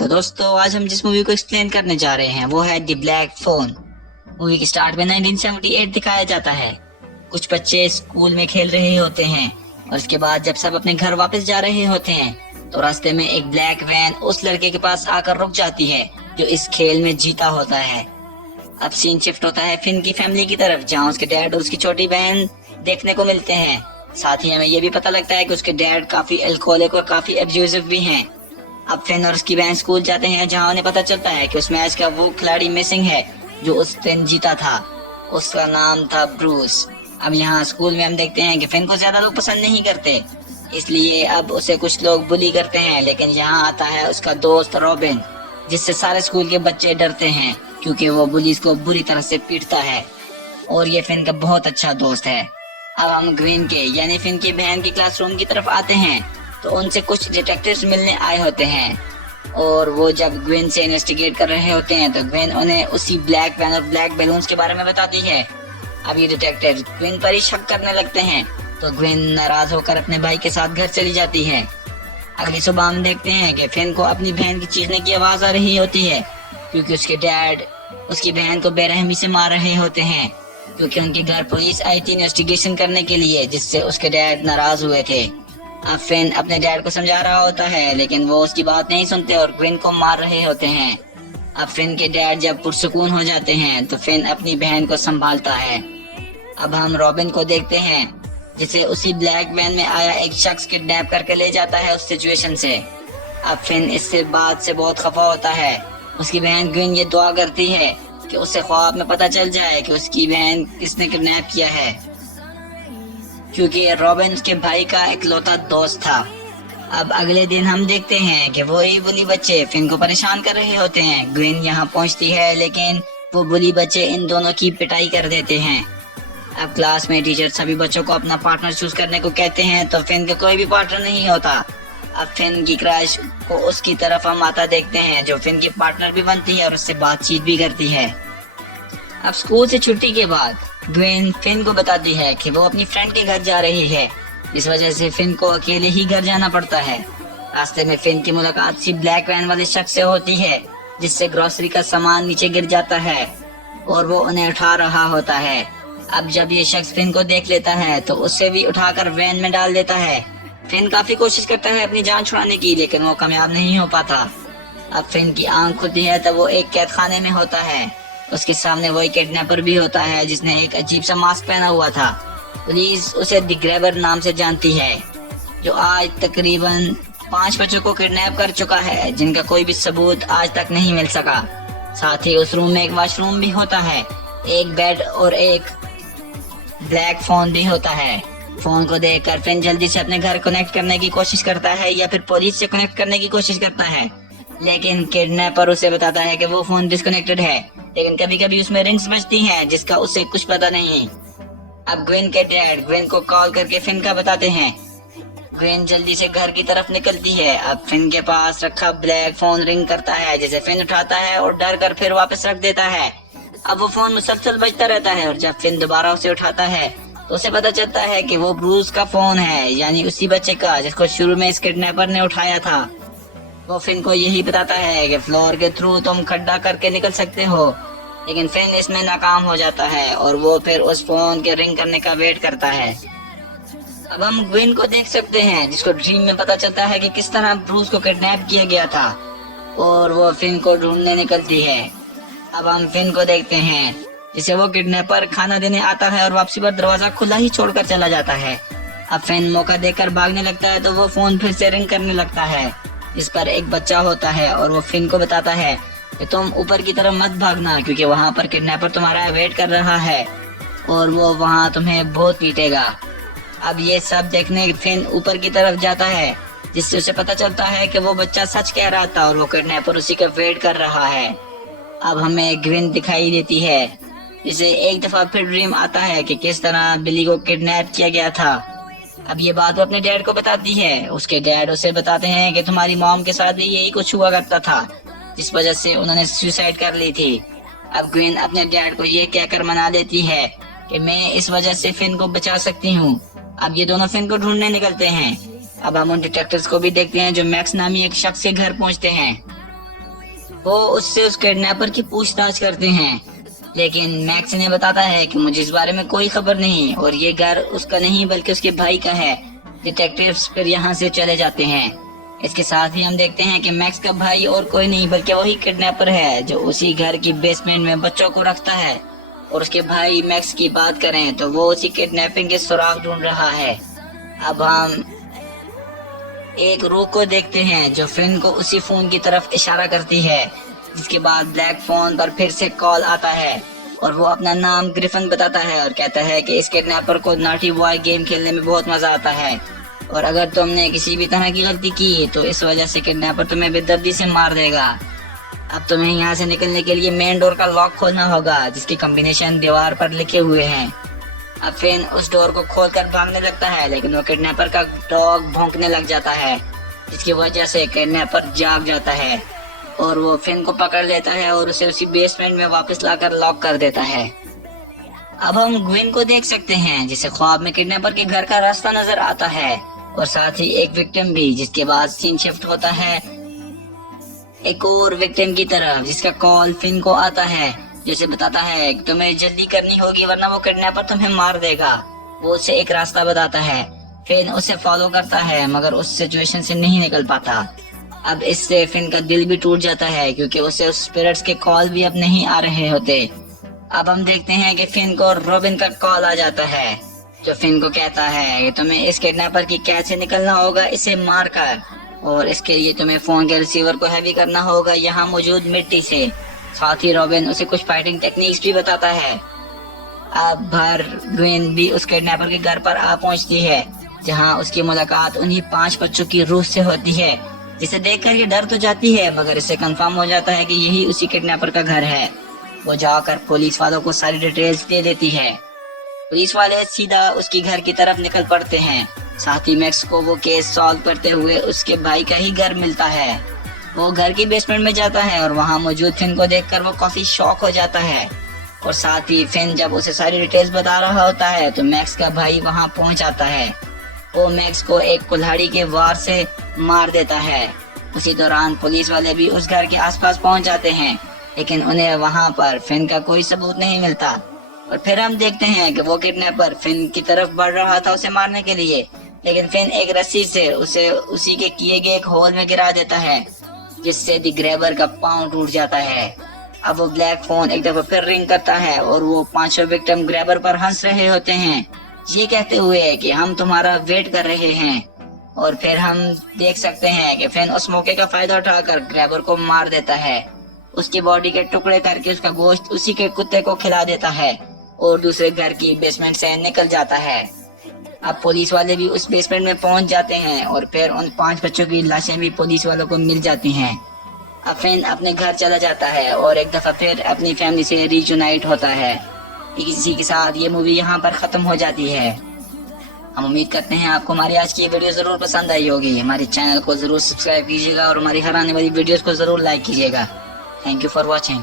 तो दोस्तों आज हम जिस मूवी को एक्सप्लेन करने जा रहे हैं वो है द ब्लैक फोन। मूवी के स्टार्ट में 1978 दिखाया जाता है। कुछ बच्चे स्कूल में खेल रहे होते हैं और इसके बाद जब सब अपने घर वापस जा रहे होते हैं तो रास्ते में एक ब्लैक वैन उस लड़के के पास आकर रुक जाती है जो इस खेल में जीता होता है। अब सीन शिफ्ट होता है फिन की फैमिली की तरफ, जहाँ उसके डैड और उसकी छोटी बहन देखने को मिलते हैं। साथ ही हमें ये भी पता लगता है कि उसके डैड काफी अल्कोहलिक और काफी एब्यूसिव भी हैं। अब फिन और उसकी बहन स्कूल जाते हैं, जहाँ उन्हें पता चलता है कि उस मैच का वो खिलाड़ी मिसिंग है जो उस दिन जीता था। उसका नाम था ब्रूस। अब यहाँ स्कूल में हम देखते हैं कि फिन को ज्यादा लोग पसंद नहीं करते, इसलिए अब उसे कुछ लोग बुली करते हैं। लेकिन यहाँ आता है उसका दोस्त रॉबिन, जिससे सारे स्कूल के बच्चे डरते हैं क्योंकि वो बुलीज को बुरी तरह से पीटता है और ये फिन का बहुत अच्छा दोस्त है। अब हम ग्विन के यानी फिन की बहन की क्लासरूम की तरफ आते हैं तो उनसे कुछ डिटेक्टिव्स मिलने आए होते हैं और वो जब ग्विन से इन्वेस्टिगेट कर रहे होते हैं तो ग्विन उन्हें उसी ब्लैक वैन और ब्लैक बैलून्स के बारे में बताती है। अब ये डिटेक्टिव ग्विन पर ही शक करने लगते हैं तो ग्विन नाराज होकर अपने भाई के साथ घर चली जाती है। अगली सुबह हम देखते हैं कि फिन को अपनी बहन की चीखने की आवाज आ रही होती है क्योंकि उसके डैड उसकी बहन को बेरहमी से मार रहे होते हैं, क्योंकि उनके घर पुलिस आई थी इन्वेस्टिगेशन करने के लिए, जिससे उसके डैड नाराज हुए थे। अब फिन अपने डैड को समझा रहा होता है लेकिन वो उसकी बात नहीं सुनते और ग्विन को मार रहे होते हैं। अब फिन के डैड जब पुरसुकून हो जाते हैं तो फिन अपनी बहन को संभालता है। अब हम रॉबिन को देखते हैं जिसे उसी ब्लैक वैन में आया एक शख्स किडनैप करके ले जाता है उस सिचुएशन से। अब फिन इससे बात से बहुत खफा होता है। उसकी बहन ग्विन ये दुआ करती है कि उसे ख्वाब में पता चल जाए कि उसकी बहन किसने किडनैप किया है, क्योंकि रॉबिन उसके भाई का इकलौता दोस्त था। अब अगले दिन हम देखते हैं कि वही बुली बच्चे फिन को परेशान कर रहे होते हैं। ग्विन यहाँ पहुँचती है लेकिन वो बुली बच्चे इन दोनों की पिटाई कर देते हैं। अब क्लास में टीचर सभी बच्चों को अपना पार्टनर चूज करने को कहते हैं तो फिन के कोई भी पार्टनर नहीं होता। अब फिन की क्रश को उसकी तरफ हम आता देखते हैं जो फिन की पार्टनर भी बनती है और उससे बातचीत भी करती है। अब स्कूल से छुट्टी के बाद ग्वेन फिन को बताती है कि वो अपनी फ्रेंड के घर जा रही है, इस वजह से फिन को अकेले ही घर जाना पड़ता है। रास्ते में फिन की मुलाकात सी ब्लैक वैन वाले शख्स से होती है, जिससे ग्रोसरी का सामान नीचे गिर जाता है और वो उन्हें उठा रहा होता है। अब जब ये शख्स फिन को देख लेता है तो उससे भी उठाकर वैन में डाल देता है। फिन काफी कोशिश करता है अपनी जान छुड़ाने की, लेकिन वो कामयाब नहीं हो पाता। अब फिन की आंख खुलती है तब वो एक कैद खाने में होता है। उसके सामने वही किडनैपर भी होता है जिसने एक अजीब सा मास्क पहना हुआ था। पुलिस उसे द ग्रैबर नाम से जानती है, जो आज तकरीबन 5 बच्चों को किडनैप कर चुका है, जिनका कोई भी सबूत आज तक नहीं मिल सका। साथ ही उस रूम में एक वॉशरूम भी होता है, एक बेड और एक ब्लैक फोन भी होता है। फोन को देखकर फिन जल्दी से अपने घर कनेक्ट करने की कोशिश करता है या फिर पुलिस से कनेक्ट करने की कोशिश करता है, लेकिन किडनैपर उसे बताता है कि वो फोन डिस्कनेक्टेड है, लेकिन कभी कभी उसमें रिंग्स बजती हैं जिसका उसे कुछ पता नहीं। अब ग्वेन के डैड ग्वेन को कॉल करके फिन का बताते हैं। ग्वेन जल्दी से घर की तरफ निकलती है। अब फिन के पास रखा ब्लैक फोन रिंग करता है, जिसे फिन उठाता है और डर कर फिर वापस रख देता है। अब वो फोन मुसलसल बजता रहता है और जब फिन दोबारा उसे उठाता है तो उसे पता चलता है कि वो ब्रूस का फोन है, यानी उसी बच्चे का जिसको शुरू में इस किडनैपर ने उठाया था। वो फिन को यही बताता है कि फ्लोर के थ्रू तुम खड्डा करके निकल सकते हो, लेकिन फिन इसमें नाकाम हो जाता है और वो फिर उस फोन के रिंग करने का वेट करता है। अब हम ग्विन को देख सकते हैं जिसको ड्रीम में पता चलता है कि किस तरह ब्रूस को किडनैप किया गया था और वो फिन को ढूंढने निकलती है। अब हम फिन को देखते हैं जिसे वो किडनैपर खाना देने आता है और वापसी पर दरवाजा खुला ही छोड़कर चला जाता है। अब फिन मौका देखकर भागने लगता है तो वो फोन फिर से रिंग करने लगता है, जिस पर एक बच्चा होता है और वो फिन को बताता है कि तुम ऊपर की तरफ मत भागना, क्योंकि वहाँ पर किडनैपर तुम्हारा वेट कर रहा है और वो वहाँ तुम्हें बहुत पीटेगा। अब ये सब देखने फिन ऊपर की तरफ जाता है, जिससे उसे पता चलता है कि वो बच्चा सच कह रहा था और वो किडनैपर उसी का वेट कर रहा है। अब हमें ग्विन दिखाई देती है, जिसे एक दफा फिर ड्रीम आता है कि किस तरह बिली को किडनैप किया गया था। अब ये बात वो अपने डैड को बताती है। उसके डैड उसे बताते हैं कि तुम्हारी मॉम के साथ भी यही कुछ हुआ करता था, जिस वजह से उन्होंने सुसाइड कर ली थी। अब ग्विन अपने डैड को ये कहकर मना देती है कि मैं इस वजह से फिन को बचा सकती हूँ। अब ये दोनों फिन को ढूंढने निकलते हैं। अब हम उन डिटेक्टिव्स को भी देखते हैं जो मैक्स नामी एक शख्स के घर पहुँचते हैं। वो उससे उस किडनैपर की पूछताछ करते हैं, लेकिन मैक्स इन्हें बताता है कि मुझे इस बारे में कोई खबर नहीं और ये घर उसका नहीं बल्कि उसके भाई का है। डिटेक्टिव्स फिर यहाँ से चले जाते हैं। इसके साथ ही हम देखते हैं कि मैक्स का भाई और कोई नहीं बल्कि वही किडनैपर है जो उसी घर की बेसमेंट में बच्चों को रखता है। और उसके भाई मैक्स की बात करें तो वो उसी किडनैपिंग के सुराग ढूंढ रहा है। अब हम एक रूह को देखते हैं जो फिन को उसी फोन की तरफ इशारा करती है, जिसके बाद ब्लैक फोन पर फिर से कॉल आता है और वो अपना नाम ग्रिफिन बताता है और कहता है कि इस किडनैपर को नॉटी बॉय गेम खेलने में बहुत मजा आता है और अगर तुमने किसी भी तरह की गलती की तो इस वजह से किडनैपर तुम्हें बेदर्दी से मार देगा। अब तुम्हें यहाँ से निकलने के लिए मेन डोर का लॉक खोलना होगा जिसकी कॉम्बिनेशन दीवार पर लिखे हुए हैं। अब फिन उस डोर को खोलकर भागने लगता है, लेकिन वो किडनैपर का डॉग भौंकने लग जाता है, जिसकी वजह से किडनैपर जाग जाता है और वो फिन को पकड़ लेता है और उसे उसी बेसमेंट में वापस लाकर लॉक कर देता है। अब हम ग्वेन को देख सकते हैं जिसे ख्वाब में किडनैपर के घर का रास्ता नजर आता है और साथ ही एक विक्टिम भी, जिसके बाद सीन शिफ्ट होता है एक और विक्टिम की तरफ जिसका कॉल फिन को आता है, जैसे बताता है कि तुम्हें जल्दी करनी होगी वरना वो किडनैपर तुम्हें मार देगा। वो उसे एक रास्ता बताता है, फिन उसे फॉलो करता है मगर उस सिचुएशन से नहीं निकल पाता। अब इससे फिन का दिल भी टूट जाता है क्योंकि उसे उस स्पिरिट्स के कॉल भी अब नहीं आ रहे होते। अब हम देखते हैं कि फिन को रॉबिन का कॉल आ जाता है जो फिन को कहता है कि तुम्हें इस किडनैपर की कैद से निकलना होगा इसे मार कर, और इसके लिए तुम्हें फोन के रिसीवर को हैवी करना होगा यहाँ मौजूद मिट्टी से। साथ ही रॉबिन उसे कुछ फाइटिंग टेक्निक्स भी बताता है। अब भर ग्वेन भी उस किडनैपर के घर पर आ पहुंचती है जहां उसकी मुलाकात उन्हीं 5 बच्चों की रूह से होती है, जिसे देखकर ये डर तो जाती है मगर इससे कंफर्म हो जाता है कि यही उसी किडनैपर का घर है। वो जाकर पुलिस वालों को सारी डिटेल्स दे देती है। पुलिस वाले सीधा उसकी घर की तरफ निकल पड़ते हैं। साथ ही मैक्स को वो केस सॉल्व करते हुए उसके भाई का ही घर मिलता है। वो घर की बेसमेंट में जाता है और वहाँ मौजूद फिन को देखकर वो काफी शॉक हो जाता है और साथ ही फिन जब उसे सारी डिटेल्स बता रहा होता है तो मैक्स का भाई वहाँ पहुँच आता है। वो मैक्स को एक कुल्हाड़ी के वार से मार देता है। उसी दौरान पुलिस वाले भी उस घर के आसपास पहुंच जाते हैं, लेकिन उन्हें वहां पर फिन का कोई सबूत नहीं मिलता। और फिर हम देखते हैं कि वो किडनैपर फिन की तरफ बढ़ रहा था उसे मारने के लिए, लेकिन फिन एक रस्सी से उसे उसी के किए गए एक होल में गिरा देता है, जिससे द ग्रैबर का पाँव टूट जाता है। अब वो ब्लैक फोन एक दफा फिर रिंग करता है और वो 5 विक्टिम ग्रैबर पर हंस रहे होते हैं, ये कहते हुए कि हम तुम्हारा वेट कर रहे हैं। और फिर हम देख सकते हैं कि फिन उस मौके का फायदा उठाकर ग्रैबर को मार देता है, उसकी बॉडी के टुकड़े करके उसका गोश्त उसी के कुत्ते को खिला देता है और दूसरे घर की बेसमेंट से निकल जाता है। अब पुलिस वाले भी उस बेसमेंट में पहुंच जाते हैं और फिर उन 5 बच्चों की लाशें भी पुलिस वालों को मिल जाती हैं। अब फिन अपने घर चला जाता है और एक दफा फिर अपनी फैमिली से रीयूनाइट होता है। इसी के साथ ये मूवी यहाँ पर खत्म हो जाती है। हम उम्मीद करते हैं आपको हमारी आज की वीडियो जरूर पसंद आई होगी। हमारे चैनल को जरूर सब्सक्राइब कीजिएगा और हमारी हर आने वाली वीडियोस को जरूर लाइक कीजिएगा। Thank you for watching.